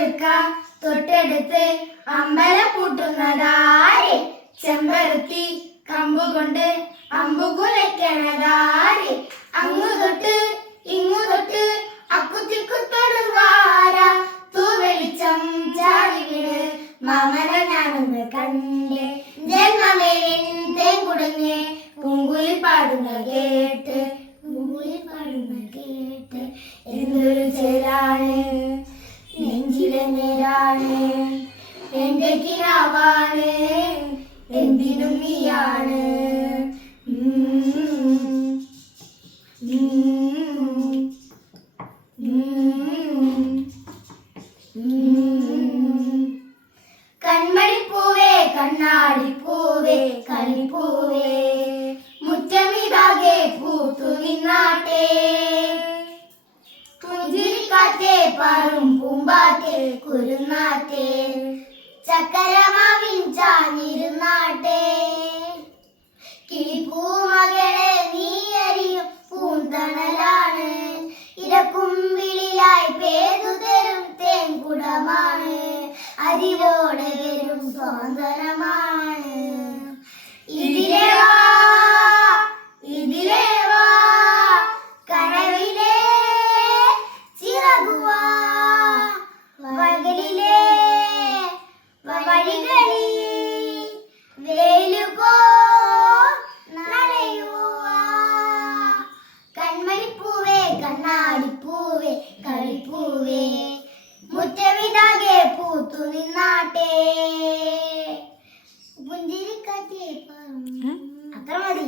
തൊട്ടെടുക്കാം തൊട്ടെടുത്ത് അമ്പലം പൂട്ടുന്നതാര്? ചെമ്പരത്തി കമ്പുകൊണ്ട് അമ്പുകുലയ്ക്കണതാര്? അങ്ങു തൊട്ട് ഇങ്ങു തൊട്ട് അക്കുത്തിക്കുത്തൊടുവാര തൂവെളിച്ചം ചാടി വീണ് മാമല ഞാനൊന്ന് കണ്ട് ജന്മമേവിൻ തേൻകുടഞ്ഞ് പൂങ്കുയിൽ പാടുന്ന കേട്ട് എന്തൊരു ചേരാണ് നെഞ്ചിലെ നേരാണ് എന്റെ കിനാവാണ് എന്തിനും നീയാണ്. കൺമണിപ്പൂവേ കണ്ണാടിപ്പൂവേ കളിപ്പൂവേ മുറ്റമിതാകെ പൂത്തു നിന്നാട്ടെ പുഞ്ചിരിക്കാറ്റേ പാറും പൂമ്പാറ്റേ കുരുന്നാട്ടെ ചക്കരമാവിൻ ചാഞ്ഞിരുന്നാട്ടെ കിളിപ്പൂമകളെ നീ അറിയും പൂന്തണലാണ് ഇരക്കുമ്പിളിലായി പേതു തരും തേൻകുടമാണ് അറിവോടെ വരും സ്വാതന്ത്ര്യം